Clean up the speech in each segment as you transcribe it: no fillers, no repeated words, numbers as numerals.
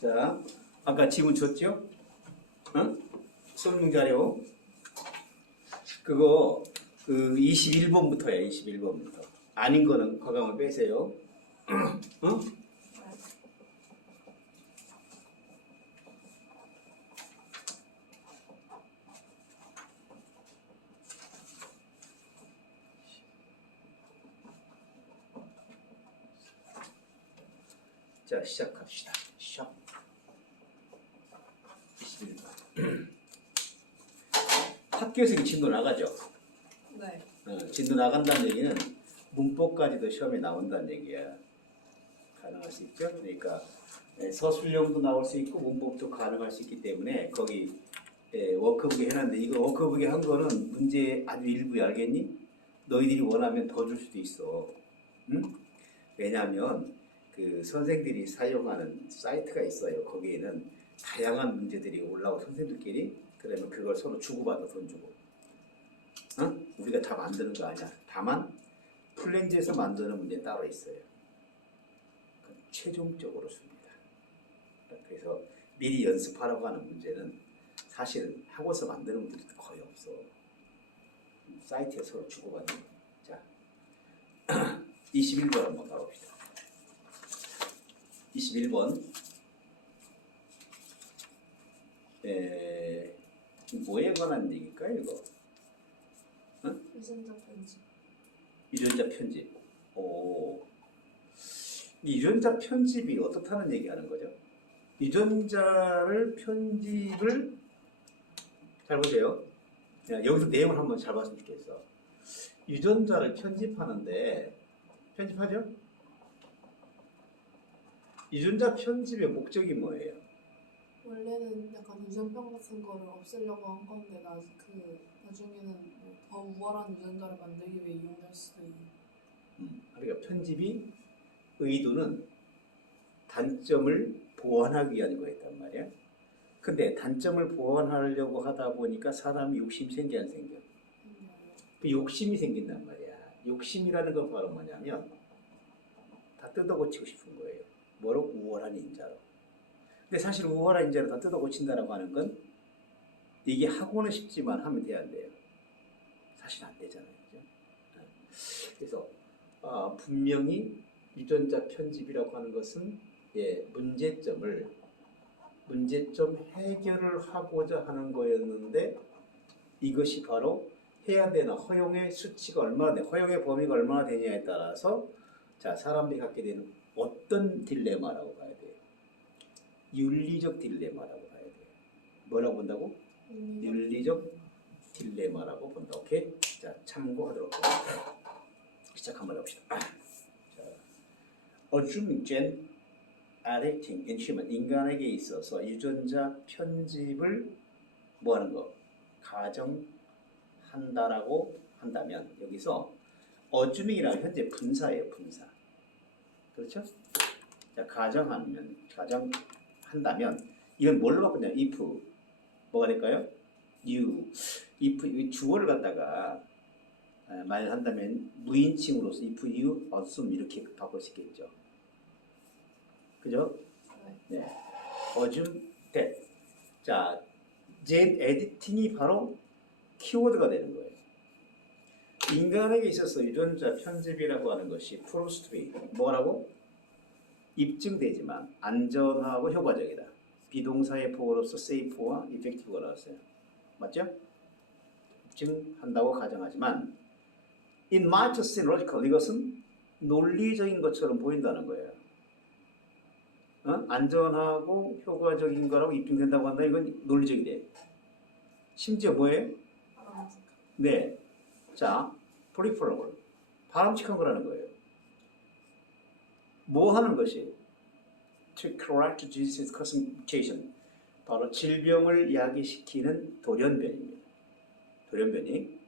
자, 아까 지문 줬죠? 응? 설문 자료. 그거 그 21번부터야, 21번부터. 아닌 거는 과감을 빼세요. 응? 자, 시작합시다. 시작. 21번. 학교에서 이 진도 나가죠? 네. 진도 나간다는 얘기는 문법까지도 시험에 나온다는 얘기야. 가능할 수 있죠? 그러니까 서술형도 나올 수 있고 문법도 가능할 수 있기 때문에 거기 워크북에 해놨는데 이거 워크북에 한 거는 문제 아주 일부야. 알겠니? 너희들이 원하면 더 줄 수도 있어. 응? 왜냐하면 그 선생들이 사용하는 사이트가 있어요. 거기에는 다양한 문제들이 올라오고 선생들끼리 그러면 그걸 서로 주고받아 돈 주고. 응? 우리가 다 만드는 거 아니야. 다만 플랜지에서 만드는 문제 따로 있어요. 최종적으로 씁니다. 그래서 미리 연습하라고 하는 문제는 사실은 하고서 만드는 분들이 거의 없어. 사이트에 서로 주고받는 거. 자, 21번 한번 가봅시다. 21번. 뭐에 관한 얘기일까요, 이거? 응? 유전자 편집. 유전자 편집. 오. 유전자 편집이 어떻다는 얘기하는 거죠? 유전자를 편집을 잘 보세요. 여기서 내용을 한번 잘 봤으면 좋겠어. 유전자를 편집하는데 편집하죠? 유전자 편집의 목적이 뭐예요? 원래는 약간 유전병 같은 거를 없애려고 한 건데 나중에는 더 우월한 유전자를 만들기 위해 이용될 수도 있는. 그러니까 편집이 의도는 단점을 보완하기 위한 거였단 말이야. 근데 단점을 보완하려고 하다 보니까 사람이 욕심이 생겨 안 생겨? 그 욕심이 생긴단 말이야. 욕심이라는 건 바로 뭐냐면 다 뜯어고치고 싶은 거예요. 뭐로? 우월한 인자로. 근데 사실 우월한 인자로 다 뜯어고친다라고 하는 건 이게 하고는 싶지만 하면 돼야 안 돼요. 사실 안 되잖아요. 그죠? 그래서 분명히 유전자 편집이라고 하는 것은 문제점 해결을 하고자 하는 거였는데 이것이 바로 해야 되는 허용의 수치가 얼마나 돼, 허용의 범위가 얼마나 되냐에 따라서 자 사람들이 갖게 되는 어떤 딜레마라고 봐야 돼요. 윤리적 딜레마라고 봐야 돼요. 뭐라고 본다고? 윤리적 딜레마라고 본다. 오케이? 자 참고하도록 하겠습니다. 시작 한번 해봅시다. 자, Assuming gene editing in human, 인간에게 있어서 유전자 편집을 뭐하는 거? 가정한다라고 한다면 여기서 assuming이라는 현재 분사예요. 분사. 그렇죠? 자, 가정한다면 이건 뭘로 바꾸냐? if 뭐가 될까요? you. if 이 주어를 갖다가 말한다면 무인칭으로서 if you assume 이렇게 바꿀 수 있겠죠. 그죠? 네. assume that. 자, gene editing이 바로 키워드가 되는 거예요. 인간에게 있어서 유전자 편집이라고 하는 것이 proves to be 뭐라고? 입증되지만 안전하고 효과적이다. 비동사의 보어로서 safe와 effective가 나왔어요. 맞죠? 입증한다고 가정하지만 it might seem logical. 이것은 논리적인 것처럼 보인다는 거예요. 안전하고 효과적인 거라고 입증된다고 한다. 이건 논리적이 돼. 심지어 뭐예요? 네. 자, preferable. 바람직한 거라는 거예요. 뭐 하는 것이? To correct disease classification. 바로 질병을 야기시키는 돌연변입니다. 돌연변이.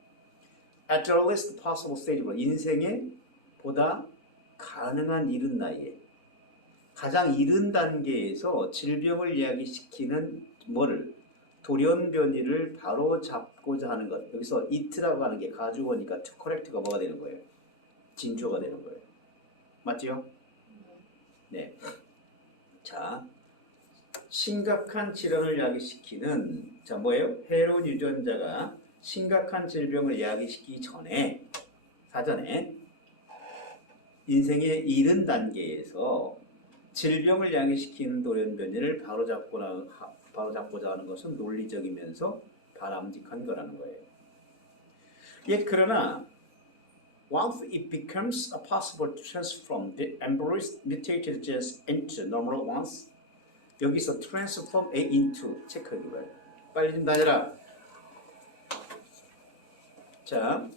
At the earliest possible stage로 인생의 보다 가능한 이른 나이에 가장 이른 단계에서 질병을 야기시키는 뭐를? 돌연변이를 바로 잡고자 하는 것. 여기서 it라고 하는 게 가주어니까 to correct가 뭐가 되는 거예요? 징조가 되는 거예요. 맞죠? 네. 자, 심각한 질환을 야기시키는 자 뭐예요? 해로운 유전자가 심각한 질병을 야기시키기 전에 사전에 인생의 이른 단계에서 질병을 야기시키는 돌연변이를 바로잡고자 하는 것은 논리적이면서 바람직한 거라는 거예요. Yet 그러나 once it becomes possible to transform the embryos mutated genes into normal ones 여기서 transform A into 체크하기 바래요. 빨리 좀 다녀라. 자,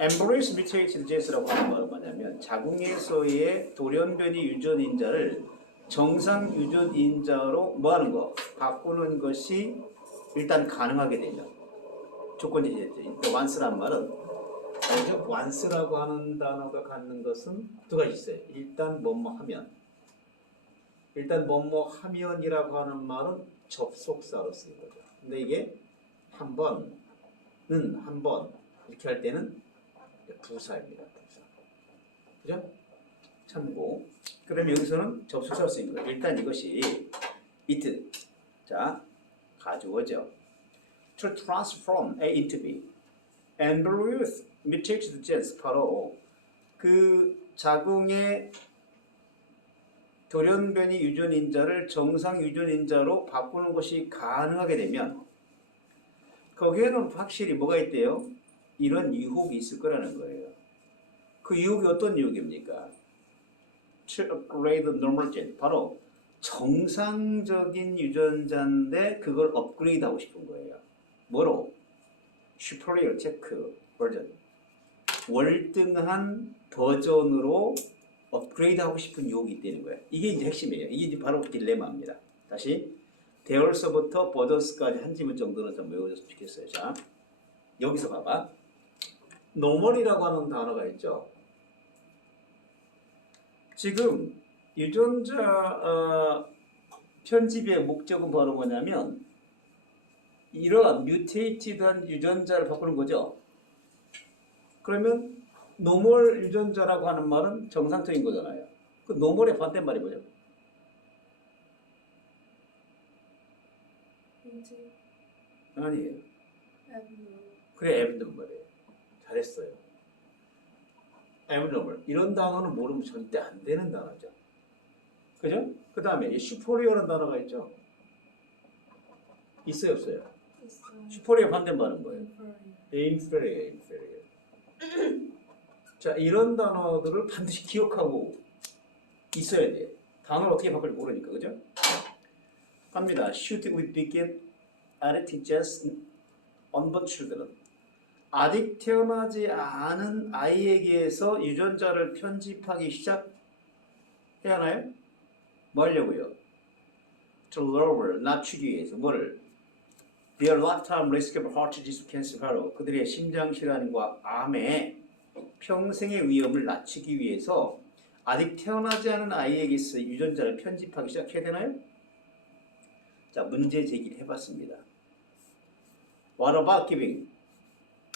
embryos mutated genes라고 하는 건 뭐냐면 자궁에서의 돌연변이 유전인자를 정상 유전인자로 뭐 하는 거? 바꾸는 것이 일단 가능하게 되면 조건이 되죠. once란 말은 알죠? once라고 하는 단어가 갖는 것은 두 가지 있어요. 일단 뭐뭐 하면 일단 뭐뭐 하면이라고 하는 말은 접속사로 쓰인 거죠. 근데 이게 한 번은 한 번 이렇게 할 때는 부사입니다. 부사. 그죠? 참고. 그럼 여기서는 접속사로 쓰인 거예요. 일단 이것이 it. 자, 가져오죠. To transform A into B. embryos mutated genes 바로 그 자궁의 돌연변이 유전인자를 정상 유전인자로 바꾸는 것이 가능하게 되면 거기에는 확실히 뭐가 있대요? 이런 유혹이 있을 거라는 거예요. 그 유혹이 어떤 유혹입니까? To upgrade normal gene. 바로 정상적인 유전자인데 그걸 업그레이드 하고 싶은 거예요. 뭐로? superior 체크 버전. 월등한 버전으로 업그레이드 하고 싶은 유혹이 있다는 거예요. 이게 이제 핵심이에요. 이게 이제 바로 딜레마입니다. 다시 대얼서부터 버전스까지 한 지문 정도는 좀 외워줬으면 좋겠어요. 자, 여기서 봐봐. 노멀이라고 하는 단어가 있죠. 지금 유전자 편집의 목적은 바로 뭐냐면 이러한 뮤테이티드한 유전자를 바꾸는 거죠. 그러면 노멀 유전자라고 하는 말은 정상적인 거잖아요. 그 노멀의 반대말이 뭐죠? 아니에요. 그래, abnormal이에요. 잘했어요. abnormal. 이런 단어는 모르면 절대 안 되는 단어죠. 그죠? 그 다음에 superior라는 단어가 있죠. 있어요, 없어요? 있어요. superior 반대말은 뭐예요? inferior, inferior. 자, 이런 단어들을 반드시 기억하고 있어야 돼. 단어를 어떻게 바꿀지 모르니까, 그죠? 갑니다. Should we begin editing genes unborn children? 아직 태어나지 않은 아이에게서 유전자를 편집하기 시작해야 하나요? 뭐 하려고요? To lower, 낮추기 위해서 뭐를? Their lifetime risk of heart disease, cancer, 바로 그들의 심장질환과 암의 평생의 위험을 낮추기 위해서 아직 태어나지 않은 아이에게서 유전자를 편집하기 시작해야 되나요? 자, 문제 제기를 해봤습니다. What about giving?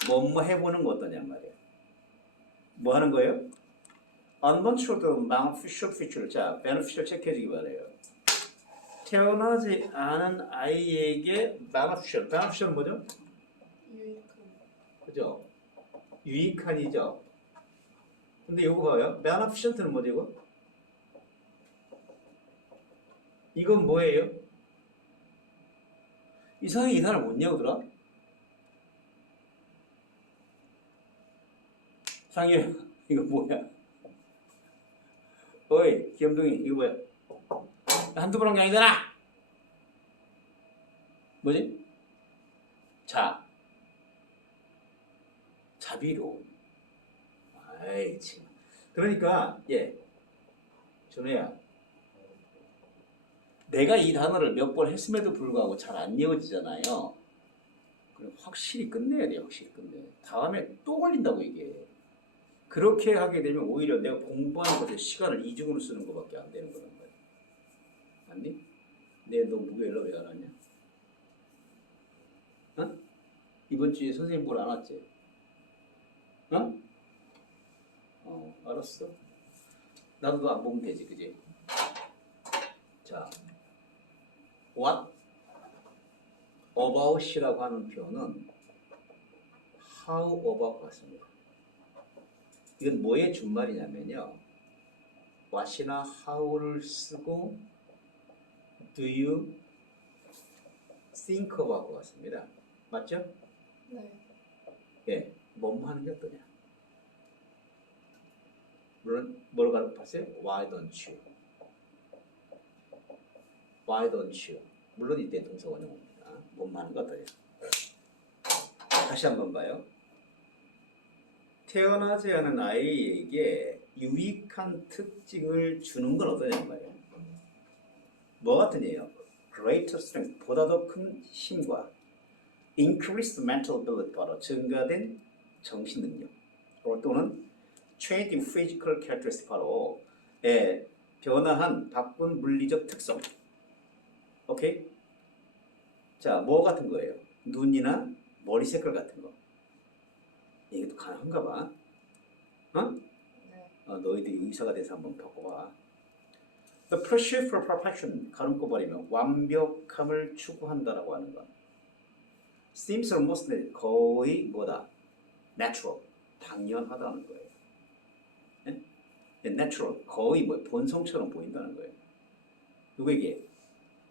뭐뭐 해보는 거 어떠냐 말이에요. 뭐 하는 거예요? Unborn children beneficial feature. 자, beneficial 체크해주기 바래요. 태어나지 않은 아이에게 beneficial. beneficial은 뭐죠? 유익한. 그죠? 유익한이죠. 근데 이거 봐요. beneficent는 뭐죠 이거? 이건 뭐예요? 이상하게 이 단어 못 외우더라? 상현 이거 뭐야? 어이 귀염둥이 이거 뭐야? 한두 번 한 게 아니잖아. 뭐지? 자비로. 아이 참. 그러니까 준호야, 내가 이 단어를 몇 번 했음에도 불구하고 잘 안 이어지잖아요. 그럼 확실히 끝내야 돼요. 확실히 끝내. 다음에 또 걸린다고 이게. 그렇게 하게 되면 오히려 내가 공부하는 것에 시간을 이중으로 쓰는 것밖에 안 되는 거란 말이야. 아니? 너 무게 연락 왜 안 왔냐? 어? 이번 주에 선생님 뭘 안 왔지? 알았어. 나도 안 보면 되지, 그지? 자, what about이라고 하는 표현은 how about 같습니다. 이건 뭐의 준말이냐면요. what이나 how를 쓰고 do you think about 같습니다. 맞죠? 네. 예, 뭐뭐 하는 게 어떠냐. 물론 뭐로 봤어요? Why don't you? Why don't you? 물론 이때 동사 원형입니다. 뭐뭐 하는 거 어떠냐. 다시 한번 봐요. 태어나지 않은 아이에게 유익한 특징을 주는 건 어떠냐는 말이에요. 뭐 같은 예요? Greater strength, 보다 더 큰 힘과 increased mental ability, 바로 증가된 정신 능력, 또는 changed in physical characteristic, 바로 변화한 바꾼 물리적 특성. 오케이? 자, 뭐 같은 거예요? 눈이나 머리 색깔 같은 거. 이게 또 가능한가 봐. 어? 네. 너희들이 의사가 돼서 한번 바꿔봐. The pursuit for perfection, 가름고 버리면 완벽함을 추구한다라고 하는 것. Seems almost 거의 뭐다? Natural, 당연하다는 거예요. 네? Natural, 거의 뭐 본성처럼 보인다는 거예요. 누구에게?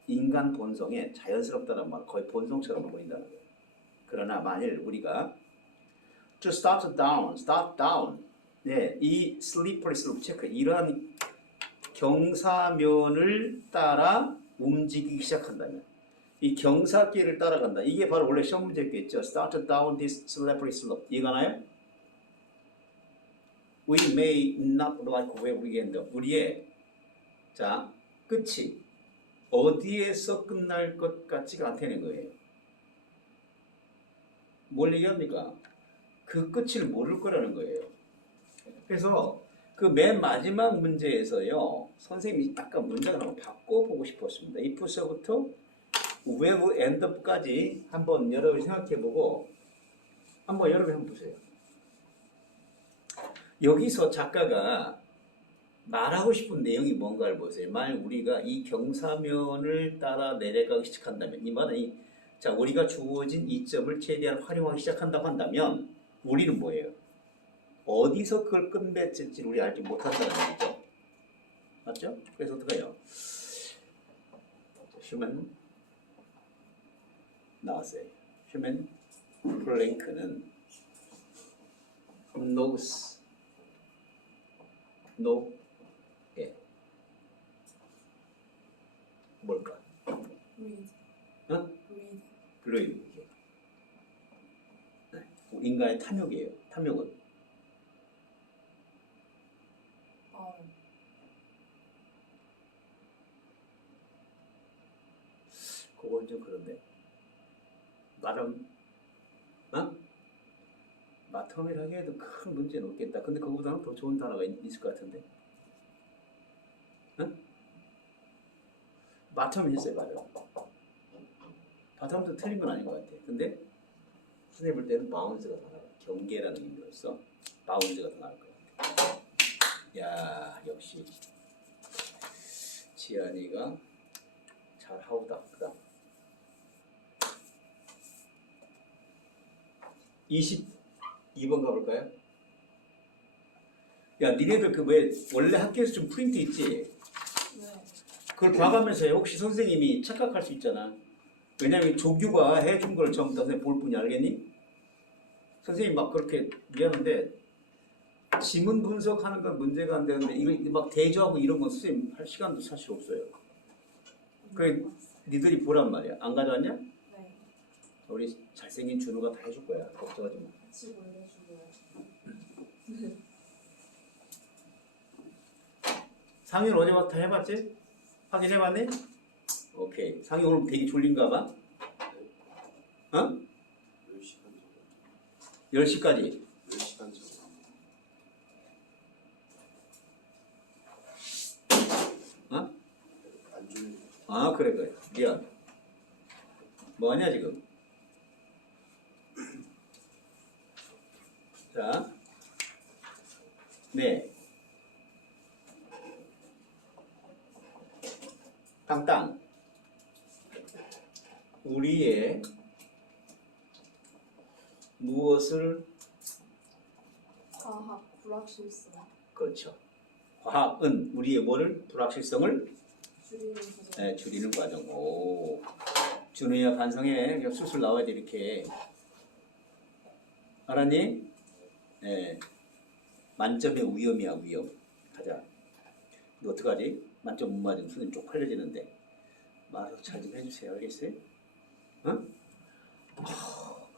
인간 본성에 자연스럽다는 말, 거의 본성처럼 보인다는 거예요. 그러나 만일 우리가 to start down, 네, 이 slippery slope 체크, 이러한 경사면을 따라 움직이기 시작한다면, 이 경사길을 따라간다. 이게 바로 원래 시험 문제였겠죠. Start down this slippery slope. 이해가나요? We may not like where we end up. 우리의 자 끝이 어디에서 끝날 것 같지가 않다는 거예요. 뭘 얘기합니까? 그 끝을 모를 거라는 거예요. 그래서 그 맨 마지막 문제에서요, 선생님이 약간 문장을 한번 바꿔보고 싶었습니다. if서부터 where we end up까지 한번 여러분이 생각해보고 한번 여러분이 한번 보세요. 여기서 작가가 말하고 싶은 내용이 뭔가를 보세요. 만약 우리가 이 경사면을 따라 내려가기 시작한다면, 이 말은 자, 우리가 주어진 이 점을 최대한 활용하기 시작한다고 한다면 우리는 뭐예요? 어디서 그걸 끝맺을지 우리 알지 못한다는 얘기죠. 맞죠? 그래서 어떻게 해요? 휴먼 나왔어요. 휴먼 플랭크는 knows no 예 뭘까? Read. 어? Read. 글로이 네. 인간의 탐욕이에요. 탐욕은 그건 좀 그런데 마름 마텀이라기에도 큰 문제는 없겠다. 근데 그거보다는 더 좋은 단어가 있을 것 같은데. 응? 마텀이 있어요, 마텀. 바텀도 틀린 건 아닌 것 같아. 근데 선생님 볼 때는 바운즈가 더 나아요. 경계라는 의미로서 바운즈가 더 나을 것 같아. 야, 역시 지안이가 잘 하우다. 그다음 22번 가볼까요? 야, 니네들 그 왜 원래 학교에서 좀 프린트 있지? 네. 그걸 봐가면서 혹시 선생님이 착각할 수 있잖아. 왜냐면 조규가 해준 걸 전부 다 선생님 볼 뿐이 알겠니? 선생님 막 그렇게 미안한데 지문 분석하는 건 문제가 안 되는데 이거 막 대조하고 이런 건 선생님 할 시간도 사실 없어요. 그래 니들이 보란 말이야. 안 가져왔냐? 네. 우리 잘생긴 준우가 다 해줄 거야. 걱정하지 마. 같이 올려주고요. 상윤 어제 와서 다 해봤지? 확인해봤니? 오케이. 상윤 오늘 되게 졸린가 봐? 어? 10시간 정도. 10시까지. 10시간 정도. 어? 안 졸리네. 아, 그래. 미안. 뭐하냐, 지금? 자. 네. 땅땅. 우리의 무엇을 과학 불확실성 그렇죠. 과학은 우리의 뭐를 불확실성을 줄이는 과정. 네, 줄이는 과정. 오, 준우야 반성해. 그냥 술술 나와야 돼 이렇게. 알았니? 네. 만점의 위험이야 위험. 가자. 너 어떡하지? 만점 못 맞으면 손님 쪽팔려지는데. 말을 잘 좀 해주세요. 알겠어요? 응?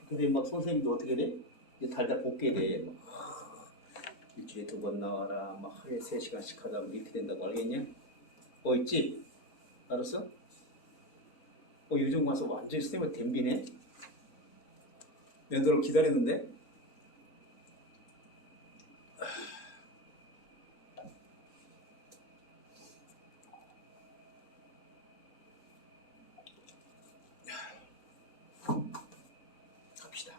근데 막 선생님도 어떻게 돼? 이제 달달 볶게 돼. 일주일에 2번 나와라. 막 하루에 3시간씩 하다 보면 이렇게 된다고 알겠냐? 있지? 알았어? 요즘 와서 완전히 선생님을 댐비네? 면도를 기다리는데? 갑시다.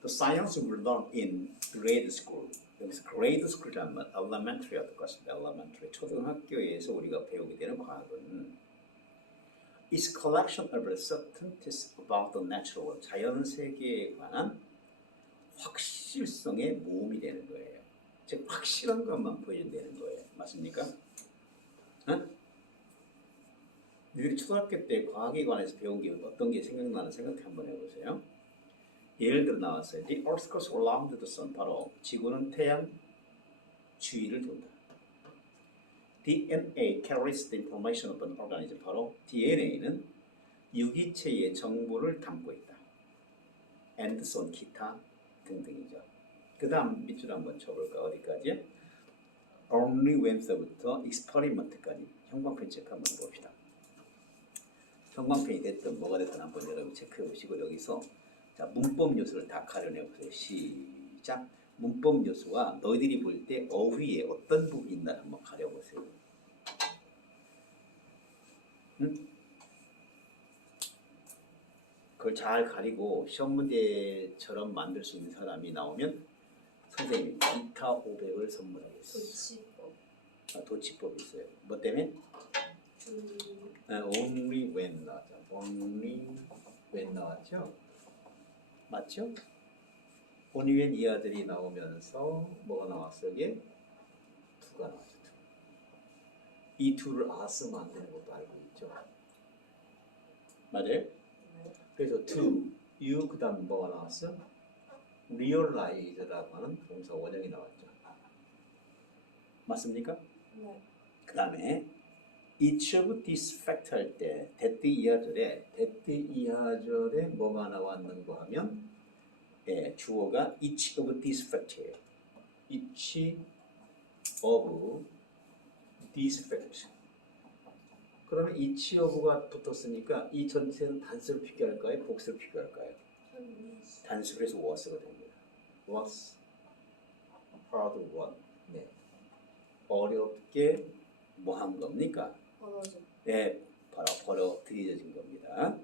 The science we learn in grade school. 여기서 grade school이라면 elementary였을 것입니다. elementary. 초등학교에서 우리가 배우게 되는 과학은 is collection of certainties about the natural world. 자연 세계에 관한 확실성의 모음이 되는 거예요. 즉 확실한 것만 보여준다는 거예요. 맞습니까? 응? 너희들이 초등학교 때 과학에 관해서 배운 게 어떤 게 생각나는 생각 한번 해보세요. 예를 들어 나왔어요. The Earth goes around the sun. 바로 지구는 태양 주위를 돈다. DNA carries the information of an organism. 바로 DNA는 유기체의 정보를 담고 있다. And so on, 기타 등등이죠. 그 다음 밑줄 한번 쳐볼까? 어디까지? Only when서부터 experiment까지 형광펜 체크 한번 봅시다. 형광펜이 됐든 뭐가 됐든 한번 여러분 체크해 보시고 여기서 자, 문법 요소를 다 가려내 보세요. 시작. 문법 요소와 너희들이 볼 때 어휘에 어떤 부분이 있나 한번 가려보세요. 응? 그걸 잘 가리고 시험 문제처럼 만들 수 있는 사람이 나오면 선생님이 기타 500을 선물하겠습니다. 도치법. 도치법이 있어요. 뭐 때문에? Only when 나왔죠. Only when 나왔죠. 맞죠? only when 이 아들이 나오면서 뭐가 나왔어요? 이게 2가 나왔죠. 이 2를 쓰면 안 되는 것도 알고 있죠. 맞아요? 네. 그래서 to, you 그 다음 뭐가 나왔어? realize라고 하는 동사 원형이 나왔죠. 맞습니까? 네. 그 다음에 each of these fact 할 때 that 이하절에 뭐가 나왔는가 하면 주어가 each of these fact예요. each of these fact. 그러면 each of가 붙었으니까 이 전체는 단수를 필요할까요? 복수를 필요할까요? 단수를 해서 was가 됩니다. was part one. 네. 어렵게 뭐 한 겁니까? 버려져. 네, 바로 버려들여진 겁니다.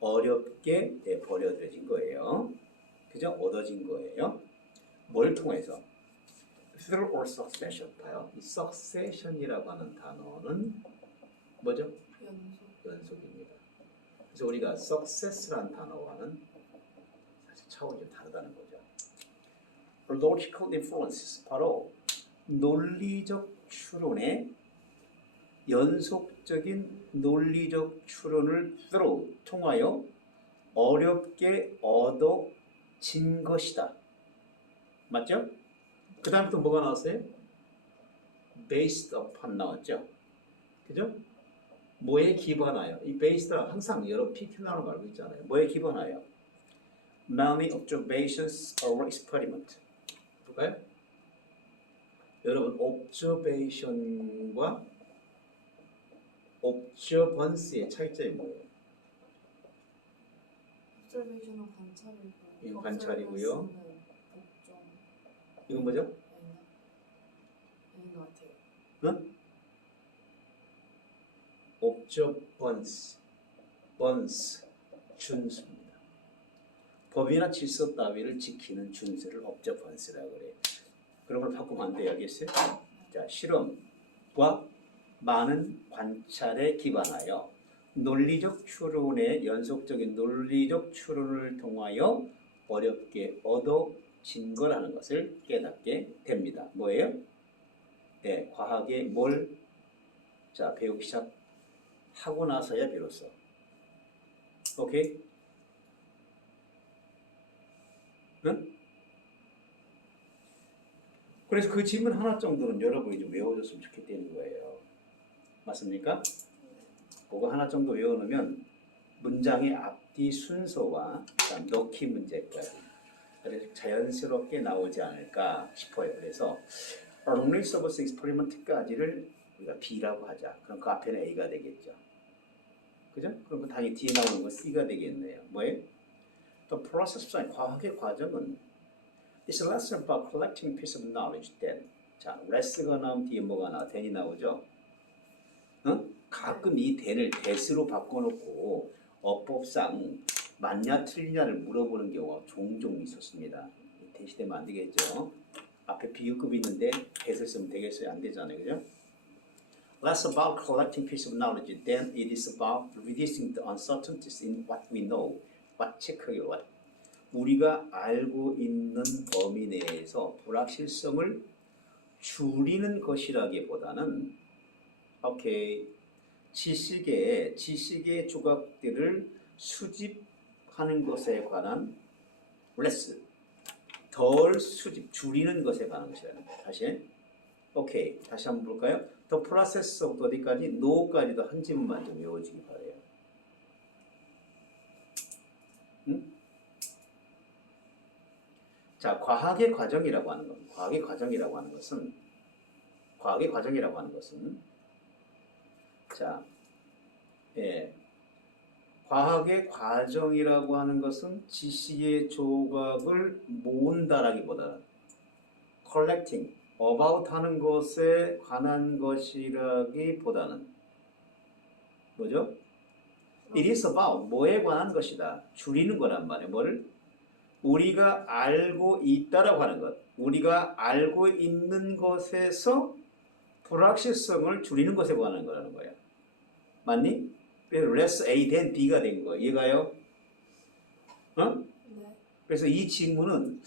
어렵게 버려들여진 거예요. 그죠? 얻어진 거예요. 뭘 통해서? Through or succession. 봐요. 이 succession이라고 하는 단어는 뭐죠? 연속입니다. 그래서 우리가 success라는 단어와는 사실 차원이 좀 다르다는 거죠. Logical influences. 바로 논리적 추론의 연속적인 논리적 추론을 through 통하여 어렵게 얻어진 것이다. 맞죠? 그 다음부터 뭐가 나왔어요? based upon 나왔죠? 그죠? 뭐에 기반하여? 이 based가 항상 여러 PQ 나오는 거 알고 있잖아요. 뭐에 기반하여? Many observations or experiment. 볼까요? 여러분 observation과 observance의 차이점이 뭐예요? observation은 관찰이고. 이건 관찰이고요. observance는 복종. 이건 뭐죠? 아닌 것 같아요. 응? observance, 준수입니다. 법이나 질서 따위를 지키는 준수를 observance라고 그래요. 그런 걸 바꾸면 안 돼요. 알겠어요? 자, 실험과 많은 관찰에 기반하여 논리적 추론의 연속적인 논리적 추론을 통하여 어렵게 얻어진 거라는 것을 깨닫게 됩니다. 뭐예요? 네, 과학의 뭘 배우기 시작하고 나서야 비로소. 오케이? 응? 그래서 그 질문 하나 정도는 여러분이 좀 외워줬으면 좋겠다는 거예요. 맞습니까? 그거 하나 정도 외워놓으면 문장의 앞뒤 순서와 넣기 문제까지 그래서 자연스럽게 나오지 않을까 싶어요. 그래서 Early Service Experiment까지를 우리가 B라고 하자. 그럼 그 앞에는 A가 되겠죠. 그죠? 그럼 당연히 뒤에 나오는 건 C가 되겠네요. 뭐예요? The process of 과학의 과정은 It's less about collecting piece of knowledge than 자, less가 나오면 뒤에 뭐가 나와? than이 나오죠? 응? 가끔 이 than을 that으로 바꿔놓고 어법상 맞냐 틀리냐를 물어보는 경우가 종종 있었습니다. that이 되면 안 되겠죠? 앞에 비유급이 있는데 that을 쓰면 되겠어요? 안 되잖아요. 그죠? Less about collecting piece of knowledge than it is about reducing the uncertainties in what we know. what 체크요? what 우리가 알고 있는 범위 내에서 불확실성을 줄이는 것이라기보다는 오케이 지식의 조각들을 수집하는 것에 관한 less 덜 수집 줄이는 것에 관한 것이라는 거예요. 다시 오케이 다시 한번 볼까요? The process of 어디까지? no까지도 한 지문만 좀 외워주기 바래요. 응? 자, 과학의 과정이라고 하는 것은 자, 과학의 과정이라고 하는 것은 지식의 조각을 모은다라기보다는 collecting, about 하는 것에 관한 것이라기보다는 뭐죠? It is about 뭐에 관한 것이다. 줄이는 거란 말이에요. 뭐를? 우리가 알고 있다라고 하는 것. 우리가 알고 있는 것에서 불확실성을 줄이는 것에 관한 거라는 거예요. 맞니? 그래서 less A than B가 된 거예요. 이해가요? 어? 네. 그래서 이 질문은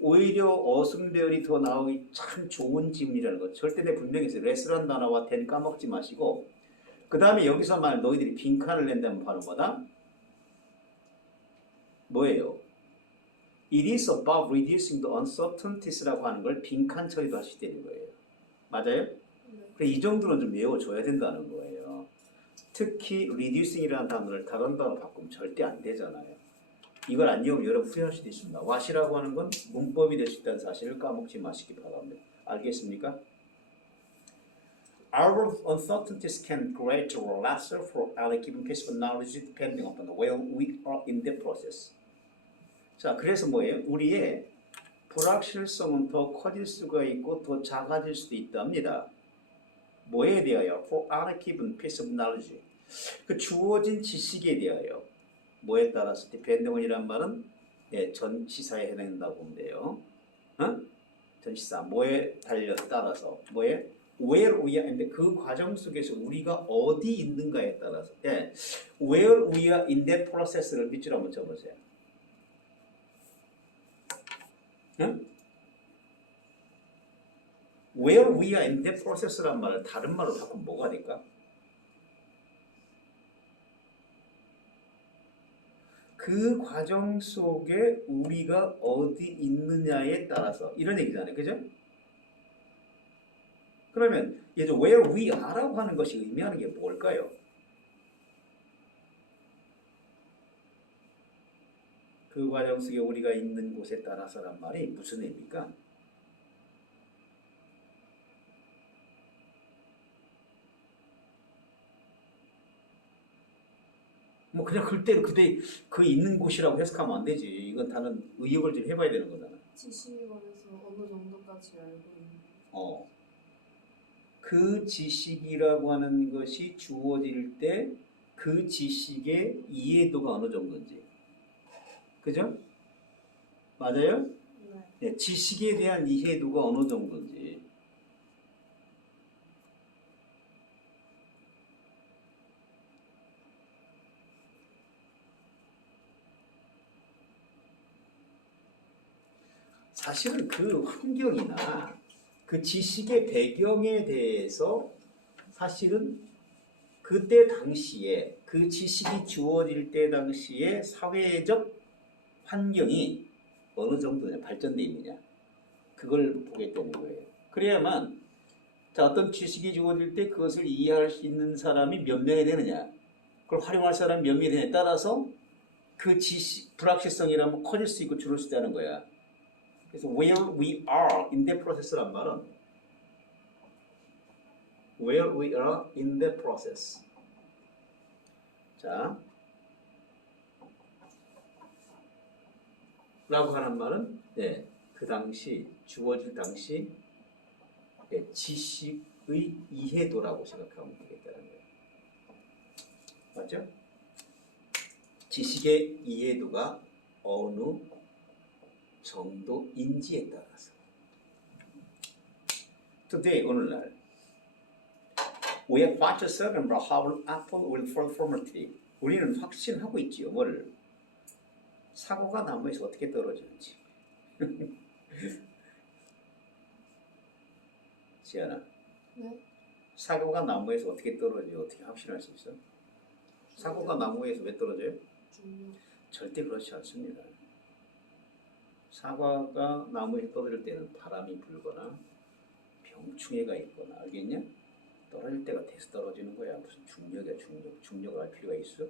오히려 어순배열이 더 나오기 참 좋은 질문이라는 거. 절대 내 분명히 있어요. less라는 단어와 than 까먹지 마시고 그 다음에 여기서 말 너희들이 빈칸을 낸다면 바로 뭐다? 뭐예요? It is about reducing the uncertainties라고 하는 걸 빈칸 처리도 할 수 있다는 거예요. 맞아요? 네. 그래, 이 정도는 좀 외워줘야 된다는 거예요. 특히 reducing이라는 단어를 다른 단어로 바꾸면 절대 안 되잖아요. 이걸 안 외우면 여러분 후회할 수도 있습니다. what이라고 하는 건 문법이 될 수 있다는 사실을 까먹지 마시기 바랍니다. 알겠습니까? Our uncertainties can greater or lesser for any given piece of knowledge depending upon where we are in the process. 자, 그래서 뭐예요? 우리의 불확실성은 더 커질 수가 있고 더 작아질 수도 있답니다. 뭐에 대하여? For any given piece of knowledge. 그 주어진 지식에 대하여. 뭐에 따라서? depending on이란 말은 전치사에 해당된다고 보면 돼요. 어? 전치사. 뭐에 따라서. 뭐에? Where we are in 그 과정 속에서 우리가 어디 있는가에 따라서. Where we are in that process를 밑줄로 한번 쳐보세요. 응? Where we are in that process란 말을 다른 말로 바꾸면 뭐가 될까? 그 과정 속에 우리가 어디 있느냐에 따라서 이런 얘기잖아요. 그죠? 그러면 이제 where we are라고 하는 것이 의미하는 게 뭘까요? 그 과정 속에 우리가 있는 곳에 따라서란 말이 무슨 의미입니까? 뭐 그냥 그때 그 있는 곳이라고 해석하면 안 되지. 이건 다른 의역을 좀 해봐야 되는 거잖아. 지식원에서 어느 정도까지 알고 있는 그 지식이라고 하는 것이 주어질 때 그 지식의 이해도가 어느 정도인지. 그죠? 맞아요? 네. 지식에 대한 이해도가 어느 정도인지. 사실은 그 환경이나 그 지식의 배경에 대해서 사실은 그때 당시에 그 지식이 주어질 때 당시에 사회적 환경이 어느 정도 발전되어 있느냐 그걸 보겠다는 거예요. 그래야만 자, 어떤 지식이 주어질 때 그것을 이해할 수 있는 사람이 몇 명이 되느냐 그걸 활용할 사람이 몇 명이 되느냐에 따라서 그 지식 불확실성이라면 커질 수 있고 줄을 수 있다는 거야. 그래서 where we are in that process란 말은 where we are in that process. 자, 라고 하는 말은 네, 그 당시 주어질 당시 네, 지식의 이해도라고 생각하면 되겠다는 거예요. 맞죠? 지식의 이해도가 어느 정도인지에 따라서 Today, 오늘날 We have much certain about how Apple will fall formative. 우리는 확신하고 있지요. 뭘? 사고가 나무에서 어떻게 떨어지는지. 지연아, 네? 사고가 나무에서 어떻게 떨어지고 어떻게 확신할 수 있어? 사고가 나무에서 왜 떨어져요? 중력. 절대 그렇지 않습니다. 사과가 나무에 떨어질 때는 바람이 불거나 병충해가 있거나 알겠냐? 떨어질 때가 돼서 떨어지는 거야. 무슨 중력이야 중력. 중력을 할 필요가 있어?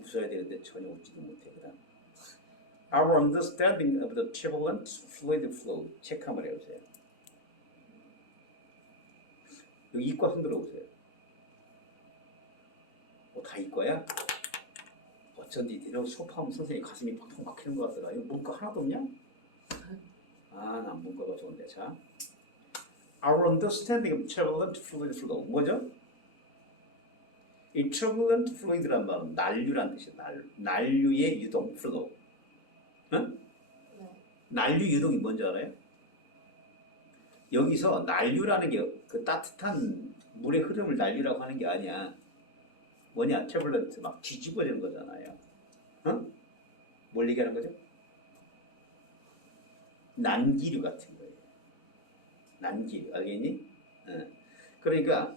웃어야 되는데 전혀 웃지도 못해. 그다음 Our understanding of the turbulent fluid flow 체크 한번 해보세요. 여기 이과 흔들어 보세요. 다 이과야? 어쩐지 대놓고 수업하면 선생님 가슴이 팍팍 막히는 것 같더라. 이거 문과 하나도 없냐? 아, 난 문과가 좋은데. 자, Our understanding of turbulent fluid flow 뭐죠? 이 turbulent fluid란 말은 난류란 뜻이야. 난류의 유동, flow. 응? 네. 난류 유동이 뭔지 알아요? 여기서 난류라는 게 그 따뜻한 물의 흐름을 난류라고 하는 게 아니야. 뭐냐? turbulent 막 뒤집어지는 거잖아요. 응? 뭘 얘기하는 거죠? 난기류 같은 거예요. 난기류, 알겠니? 그러니까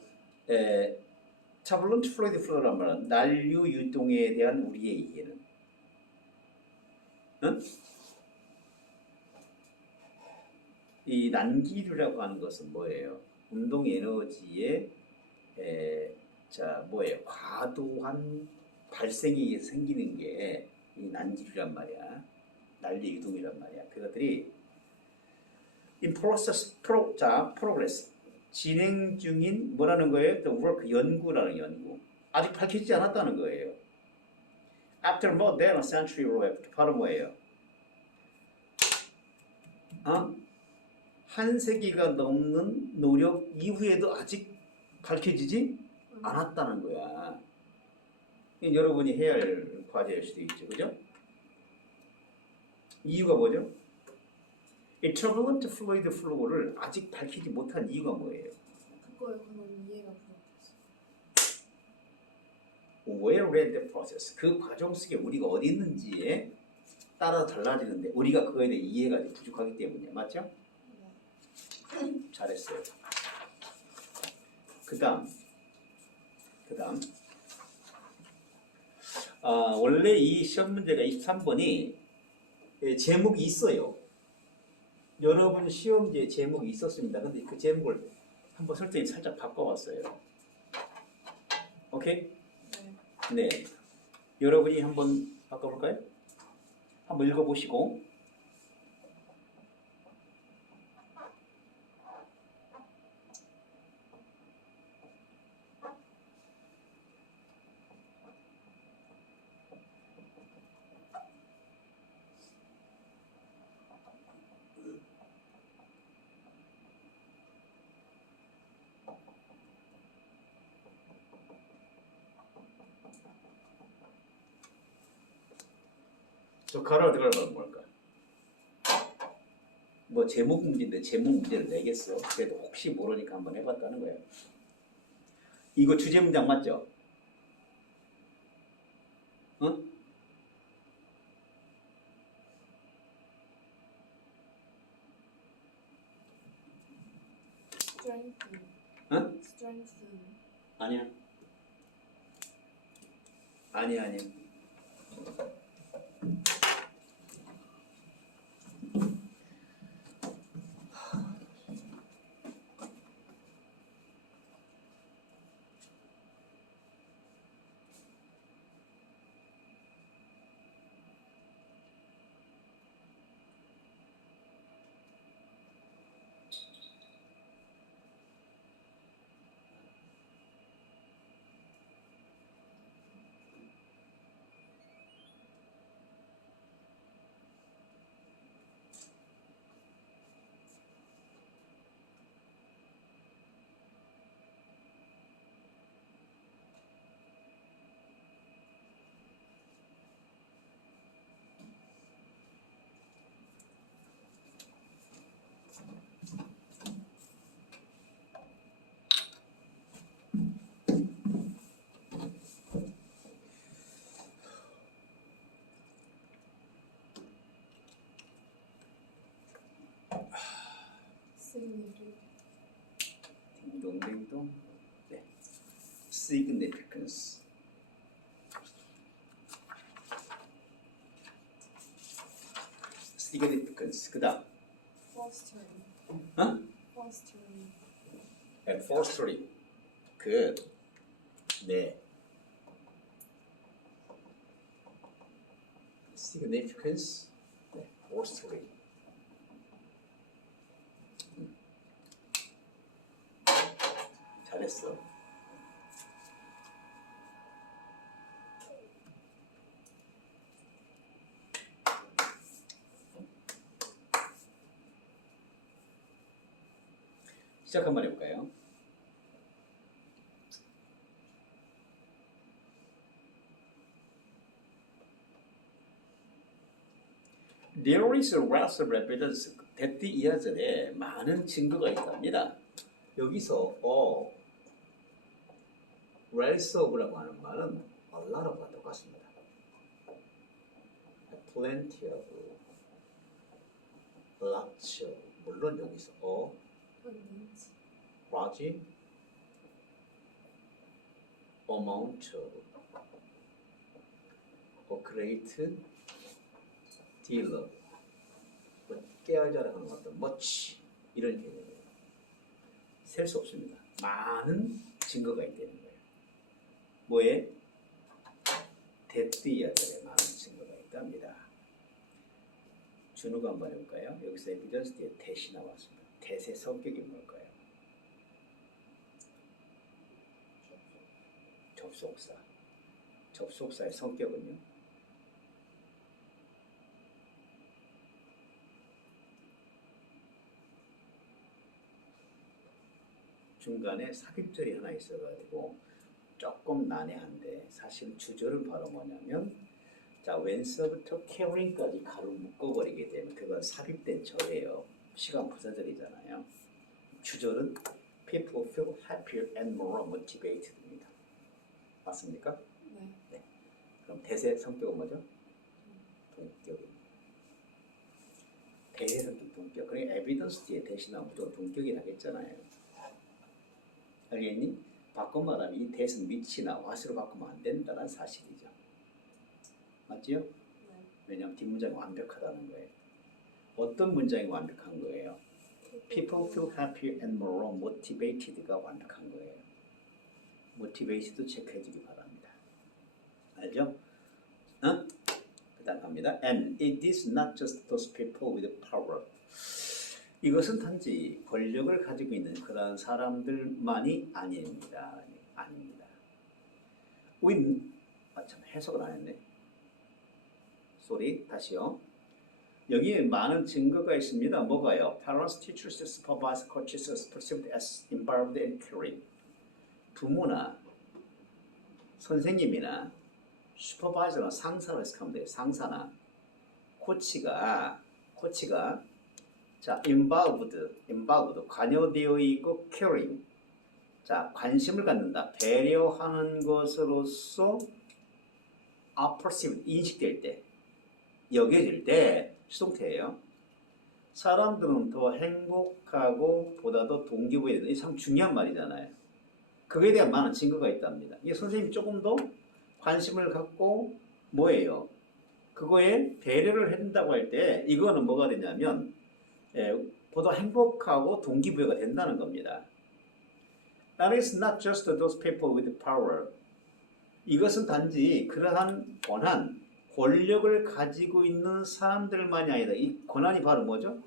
turbulent fluid flow란 말은 난류 유동에 대한 우리의 이해는 응? 이 난기류라고 하는 것은 뭐예요? 운동 에너지의 뭐예요? 과도한 발생이 생기는 게 이 난기류란 말이야. 난리 유동이란 말이야. 그것들이 in process, progress 진행 중인 뭐라는 거예요? The work 연구라는 연구. 아직 밝혀지지 않았다는 거예요. After more than a century left. 바로 뭐예요? 한 세기가 넘는 노력 이후에도 아직 밝혀지지 않았다는 거야. 여러분이 해야 할 과제일 수도 있죠. 그죠? 이유가 뭐죠? 이 turbulent fluid flow를 아직 밝히지 못한 이유가 뭐예요? 그거에 관한 이해가 부족했어. Where read the process? 그 과정 속에 우리가 어디 있는지에 따라 달라지는데 우리가 그거에 대해 이해가 부족하기 때문에 맞죠? 네. 잘했어요. 그 다음 원래 이 시험 문제가 23번이 제목이 있어요. 여러분 시험지에 제목이 있었습니다. 근데 그 제목을 한번 설정이 살짝 바꿔봤어요. 오케이? 네. 네. 여러분이 한번 바꿔볼까요? 한번 읽어보시고 저 가로 들어가면 뭘까? 뭐 제목 문제인데 제목 문제를 내겠어. 그래도 혹시 모르니까 한번 해봤다는 거예요. 이거 주제 문장 맞죠? 응? strengthen. 응? strengthen. 아니야. 아니야. significant. 딩동댕동. 네. significance. significance. 그다음. fostering. 어? fostering. fostering. good. 네. significance. 네. fostering. 잘했어. 시작 한번 해볼까요? There is a wealth of evidence that the 이하절에 많은 증거가 있답니다. 여기서 wealth of라고 하는 말은 a lot of과 똑같습니다. plenty of, lots of, 물론 여기서 abundant. large, amount of, a great deal of, 깨알자라는 어떤 much 이런 개념이에요. 셀 수 없습니다. 많은 증거가 있다는 거예요. 뭐에? that 이하절에 많은 증거가 있답니다. 준우가 한번 해볼까요? 여기서 evidence 뒤에 that이 나왔습니다. that의 성격이 뭘까요? 접속사. 접속사의 성격은요? 중간에 삽입절이 하나 있어가지고 조금 난해한데 사실 주절은 바로 뭐냐면 자 when서부터 caring까지 가로 묶어버리게 되면 그건 삽입된 절이에요. 시간 부사절이잖아요. 주절은 people feel happier and more motivated입니다. 맞습니까? 네. 그럼 대세 성격은 뭐죠? 동격입니다. 대세 성격 동격. 그러니까 evidence 뒤에 대신하면 무조건 동격이라고 했잖아요. 알겠니? 바꿔 말하면 이 대신 위치나 와스로 바꾸면 안 된다는 사실이죠. 맞지요? 네. 왜냐하면 뒷문장이 완벽하다는 거예요. 어떤 문장이 완벽한 거예요? People feel happier and more motivated가 완벽한 거예요. motivated도 체크해주기 바랍니다. 알죠? 그 다음 갑니다. And it is not just those people with power. 이것은 단지 권력을 가지고 있는 그러한 사람들만이 아닙니다. 아닙니다. 참 해석을 안 했네. 쏘리, 다시요. 여기에 많은 증거가 있습니다. 뭐가요? Parents, teachers, supervisors, coaches are perceived as involved in caring. 부모나 선생님이나 슈퍼바이저나 상사로 해석하면 돼요. 상사나 코치가 자, involved, 관여되어 있고 caring. 자, 관심을 갖는다. 배려하는 것으로서 perceived, 인식될 때, 여겨질 때 수동태예요. 사람들은 더 행복하고 보다 더 동기부여해야 된다. 이게 참 중요한 말이잖아요. 그거에 대한 많은 증거가 있답니다. 이게 선생님이 조금 더 관심을 갖고 뭐예요? 그거에 배려를 해준다고 할 때 이거는 뭐가 되냐면 보다 행복하고 동기부여가 된다는 겁니다. That is not just those people with power. 이것은 단지 그러한 권한, 권력을 가지고 있는 사람들만이 아니다. 이 권한이 바로 뭐죠?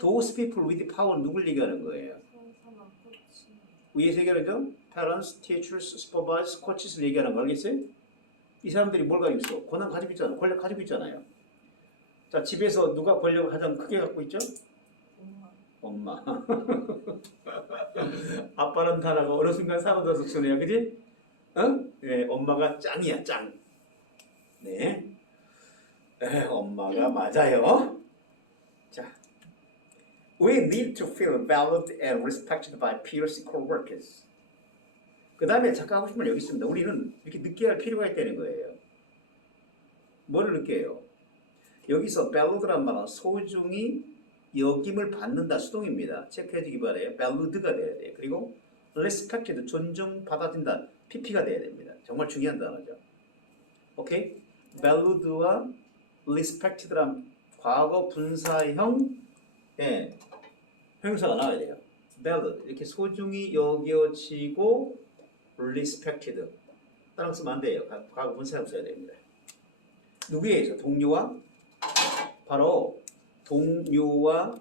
Those people with power 누굴 얘기하는 거예요? 사람 코치. 위에서 얘기하는 죠 Parents, teachers, supervisors, coaches를 얘기하는 거 알겠어요? 이 사람들이 뭘 가지고 있어? 권한 가지고 있잖아요. 권력 가지고 있잖아요. 자, 집에서 누가 권력을 가장 크게 갖고 있죠? 엄마. 아빠는 타라고 어느 순간 사라져서 주네요. 그지? 어? 네, 엄마가 짱이야, 짱. 네. 엄마가 맞아요. 자. We need to feel valued and respected by peers and co-workers. 그 다음에 잠깐 하고 싶은 말 여기 있습니다. 우리는 이렇게 느껴야 할 필요가 있다는 거예요. 뭐를 느껴요? 여기서 valued란 말은 소중히 여김을 받는다 수동입니다. 체크해주기 바래요. valued가 돼야 돼요. 그리고 respected 존중받아진다. pp가 돼야 됩니다. 정말 중요한 단어죠. 오케이? valued와 respected란 과거 분사형 형용사가 나와야 돼요. valued 이렇게 소중히 여겨지고 respected 따라 쓰면 안 돼요. 과거 분사형 써야 됩니다. 누구에 의해서? 동료와 바로 동료와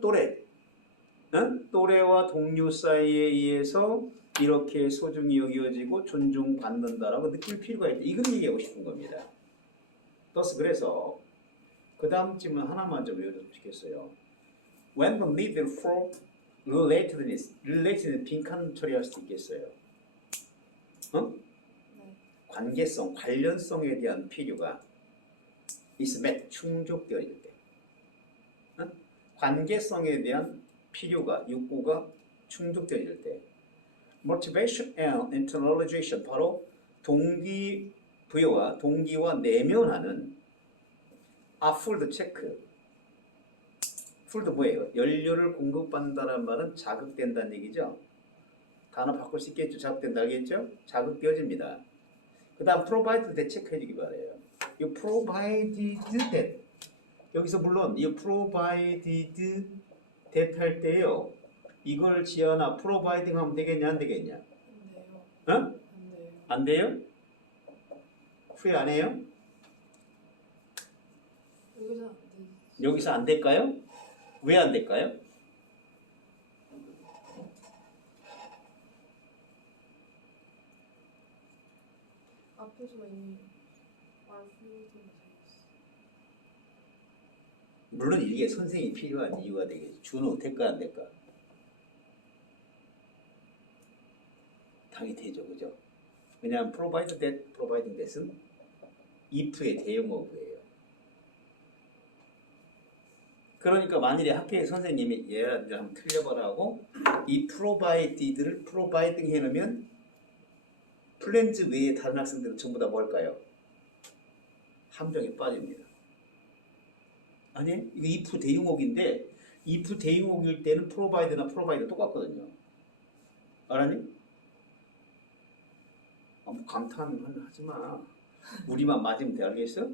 또래 또래와 동료 사이에 의해서 이렇게 소중히 여겨지고 존중받는다라고 느낄 필요가 있다. 이걸 얘기하고 싶은 겁니다. 그래서 그 다음 질문 하나만 좀 외워줬으면 좋겠어요. When the need for relatedness 빈칸 처리할 수도 있겠어요. 관계성, 관련성에 대한 필요가 is met, 충족되어질 때. 관계성에 대한 필요가, 욕구가 충족되어질 때. Motivation and internalization, 바로 동기부여와 동기와 내면하는 full 체크. full 뭐예요? 연료를 공급받는다는 말은 자극된다는 얘기죠. 단어 바꿀 수 있겠죠? 자극된다 알겠죠? 자극되어집니다. 그 다음 provide that 체크해주기 바래요. 이 provided that 여기서 물론 이 provided that 할 때요. 이걸 지어나 providing 하면 되겠냐 안 되겠냐? 안 돼요. 어? 안 돼요? 후회 안 해요? 여기서 안 돼. 여기서 안 될까요? 왜 안 될까요? 앞에서 이미 말씀드린 거 있어. 물론 이게 선생이 필요한 이유가 되겠죠. 준호 될까 안 될까? 당연히 되죠, 그죠? 왜냐하면 provide that, providing that은 if의 대용어구예요. 그러니까 만일에 학교에 선생님이 얘를 이제 한번 틀려보라고 이 provided를 providing 해놓으면 플랜즈 외에 다른 학생들은 전부 다 뭘까요? 함정에 빠집니다. 아니, 이거 if 대용어인데 if 대용어일 때는 provide나 provide 똑같거든요. 알았니? 감탄하지 마. 우리만 맞으면 돼, 알겠어?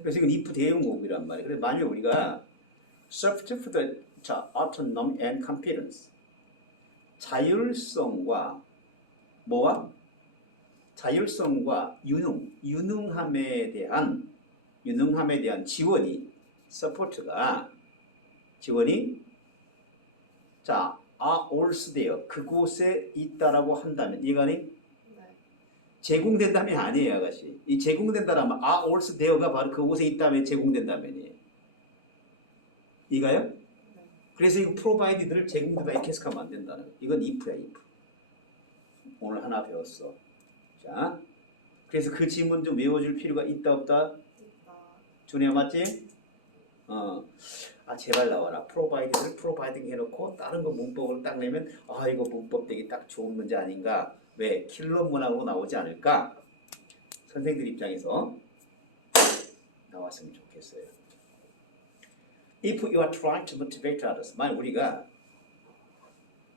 그래서 이건 if 대용어이란 말이에요. 그래서 만약에 우리가 subject 자, autonomy and competence 자율성과 뭐와? 자율성과 유능함에 대한 지원이 support가 지원이 자, are also there 그곳에 있다라고 한다면 이거니 네. 제공된다면 아니에요, 아가씨. 이 제공된다라면 are also there가 바로 그곳에 있다면 제공된다면이에요. 이가요? 네. 그래서 이거 provided를 제공된다 이렇게 해석하면 안 된다는 거예요. 이건 if야, if. 오늘 하나 배웠어. 자, 그래서 그 지문 좀 외워줄 필요가 있다 없다? 있다. 준혜야 맞지? 제발 나와라. provide를 providing 해놓고 다른 거 문법을 딱 내면 이거 문법 되기 딱 좋은 문제 아닌가? 왜? 킬러 문항으로 나오지 않을까? 선생들 입장에서 나왔으면 좋겠어요. If you are trying to motivate others, 만약 우리가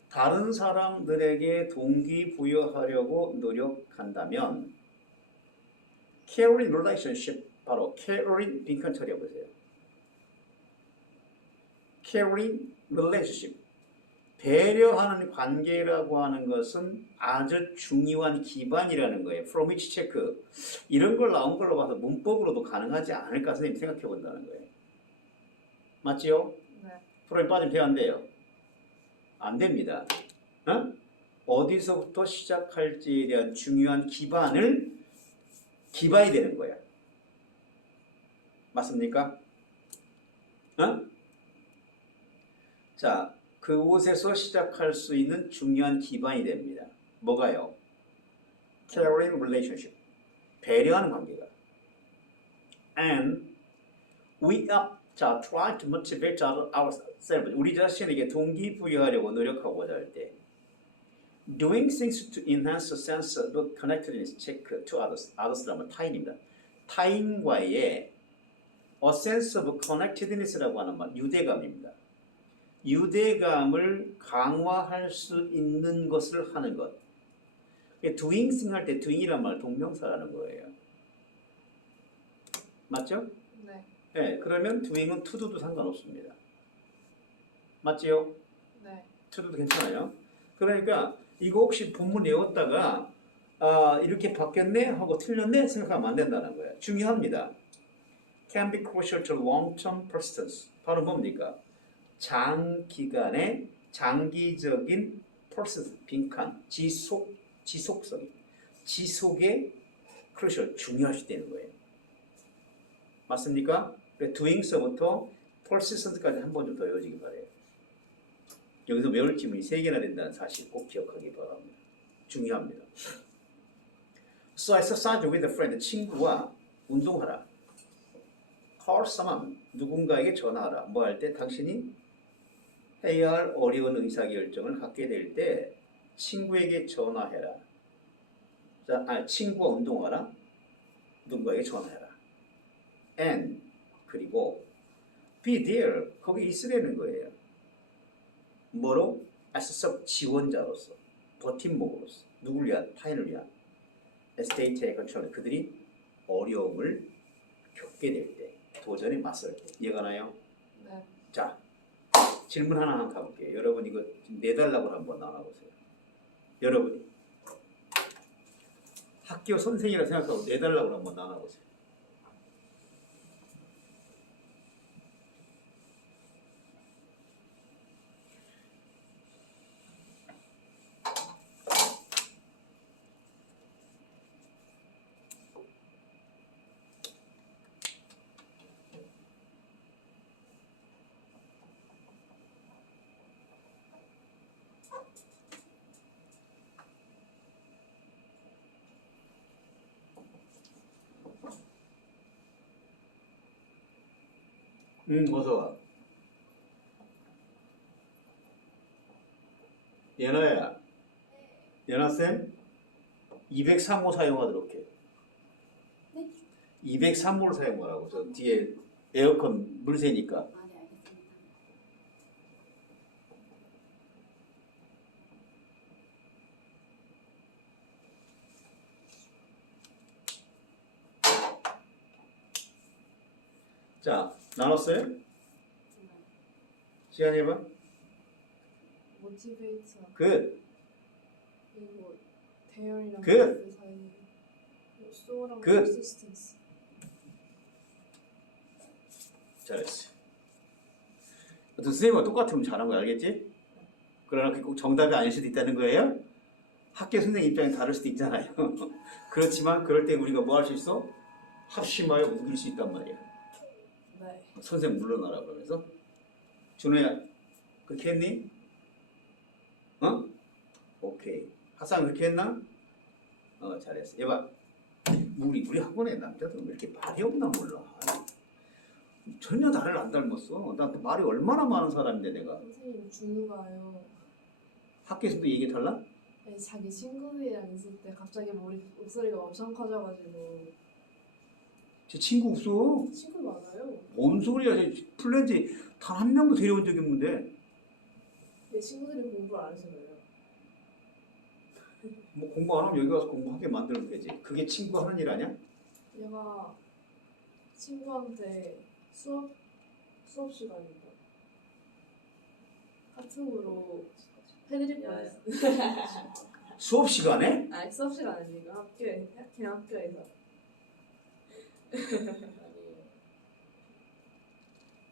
다른 사람들에게 동기부여하려고 노력한다면 caring relationship, 바로 caring 빈칸 처리해보세요. caring relationship, 배려하는 관계라고 하는 것은 아주 중요한 기반이라는 거예요. From which check, 이런 걸 나온 걸로 봐서 문법으로도 가능하지 않을까 선생님 생각해 본다는 거예요. 맞지요? 네. 프로그램 빠지면 돼요, 안 돼요? 안 됩니다. 어디서부터 시작할지에 대한 중요한 기반이 되는 거야. 맞습니까? 자, 그곳에서 시작할 수 있는 중요한 기반이 됩니다. 뭐가요? Caring relationship. 배려하는 관계가. And we are try to motivate ourselves. 우리 자신에게 동기부여하려고 노력하고자 할 때 doing things to enhance a sense of connectedness check to others라면 타인입니다. 타인과의 a sense of connectedness라고 하는 말, 유대감입니다. 유대감을 강화할 수 있는 것을 하는 것. doing thing 할 때 doing이란 말 동명사라는 거예요. 맞죠? 네. 네, 그러면 doing은 to do도 상관없습니다. 맞지요? 네. to do도 괜찮아요. 그러니까 이거 혹시 본문 외웠다가 이렇게 바뀌었네 하고 틀렸네 생각하면 안 된다는 거예요. 중요합니다. Can be crucial to long-term persistence. 바로 뭡니까? 장기간의 장기적인 persistence, 빈칸, 지속성, 지속의 crucial, 중요할 수 있다는 거예요. 맞습니까? doing서부터 persistent까지 한 번 좀 더 외워지기 바래요. 여기서 외울 지문이 3개나 된다는 사실 꼭 기억하기 바랍니다. 중요합니다. So exercise with a friend, 친구와 운동하라. Call someone, 누군가에게 전화하라. 뭐 할 때? 당신이 해야 할 어려운 의사결정을 갖게 될 때 친구에게 전화해라. 자, 친구와 운동하라. 누군가에게 전화해라. And 그리고 be there, 거기 있으라는 거예요. 뭐로? as a 지원자로서, 버팀목으로서, 누구를 위한? 타인을 위한. as they take control, 그들이 어려움을 겪게 될 때, 도전에 맞설 때. 이해가나요? 네. 자, 질문 하나 가볼게요. 여러분 이거 내달라고 한번 나눠보세요. 여러분이 학교 선생이라 생각하고 내달라고 한번 나눠보세요. 어서 와. 예나야. 예나쌤? 203호 사용하도록 해. 네? 203호를 사용하라고. 저 뒤에 에어컨 물 새니까. 아, 네, 알겠습니다. 자, 나눴어요? 네. 시간 해봐. 모티베이트 굿. 그리고 대열이랑 그 사이 소랑 그 컨시스턴스. 잘했어. 선생님과 똑같으면 잘한 거 알겠지? 그러나 그게 꼭 정답이 아닐 수도 있다는 거예요. 학교 선생님 입장이 다를 수도 있잖아요. 그렇지만 그럴 때 우리가 뭐 할 수 있어? 합심하여 우길 수 있단 말이야. 네. 선생님 물러나라 그러면서. 준호야 그렇게 했니? 어? 오케이. 하상 그렇게 했나? 잘했어. 얘봐. 우리 학원에 남자들은 왜 이렇게 말이 없나 몰라. 전혀 나를 안 닮았어. 나 말이 얼마나 많은 사람인데 내가. 선생님 준우가요. 학교에서도 얘기 달라? 네, 자기 친구들이랑 있을 때 갑자기 목소리가 엄청 커져가지고 제 친구 없어. 친구 많아요. 뭔 소리야? 제 플랜지 단 한 명도 데려온 적이 없는데. 내 친구들이 공부를 안 해서 그래요. 뭐 공부 안 하면 여기 와서 공부하게 만들면 되지. 그게 친구 하는 일 아니야? 얘가 친구한테 수업 시간이다. 카톡으로 해드릴 뻔했어. 수업 시간에? 아니 수업 시간 아니고 학교에 그냥 학교에서.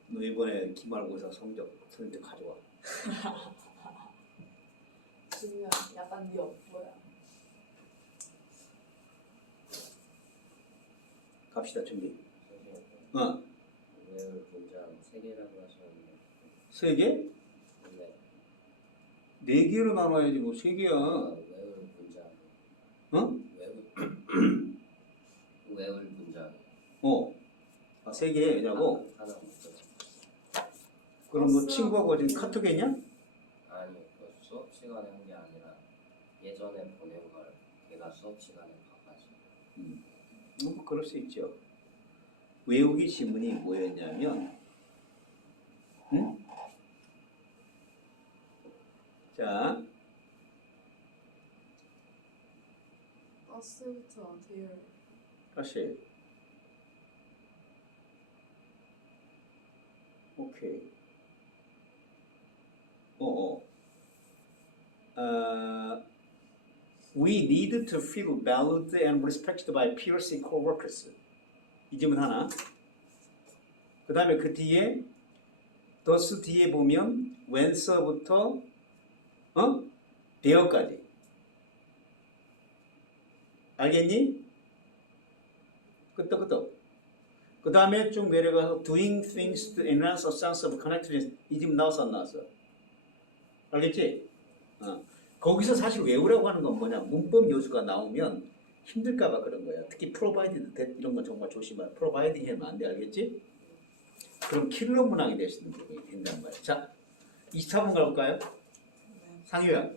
너 이번에 기말고사 성적 가져와. 지금 약간 네 업보야. 갑시다 준비. 선생님, 어. 외울 문장 3개라고 하셨는데 세 개? 네. 네 개로 나눠야지 뭐 세 개야. 외울 문장 어? 외울 문장 어. 아, 세 개냐고? 하나 못써 그럼 너 친구하고 지금 카톡에 있냐? 아니 그 수업 시간에 한 게 아니라 예전에 보낸 걸 걔가 수업 시간에 봐가지고 뭐 그럴 수 있죠. 외우기 지문이 뭐였냐면, 응? 자, 버스부터 대열. 다시. 오케이. We need to feel valued and respected by peers and coworkers. 이 질문 하나. 그 다음에 그 뒤에 thus 뒤에 보면 when서부터 there까지. 알겠니? 끄떡끄떡. 그 다음에 쭉 내려가서 doing things to enhance a sense of connectedness. 이 질문 나왔어 안 나왔어? 알겠지? 거기서 사실 외우라고 하는 건 뭐냐? 문법 요소가 나오면 힘들까봐 그런 거야. 특히 provided that 이런 건 정말 조심해. provided 하면 안 돼, 알겠지? 그럼 킬러 문항이 될 수 있는 부분이 된단 말이야. 자, 24번 가볼까요? 네. 상유야.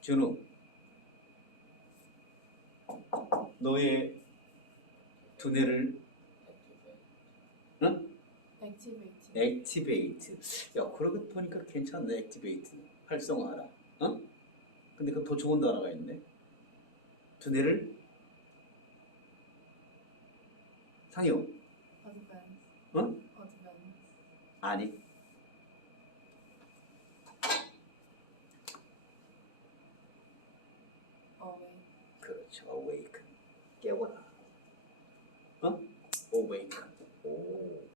준우. 너의 두뇌를 액티베이트. 액티베이트. 야, 그러고 보니까 괜찮네. 액티베이트. 활성화하라. 어? 근데 그 더 좋은 단어가 있네. 두뇌를 상유. 어드밴스. 어? 어드밴스. 아니. 어웨이. 그렇죠. awaken. 깨워라. awaken.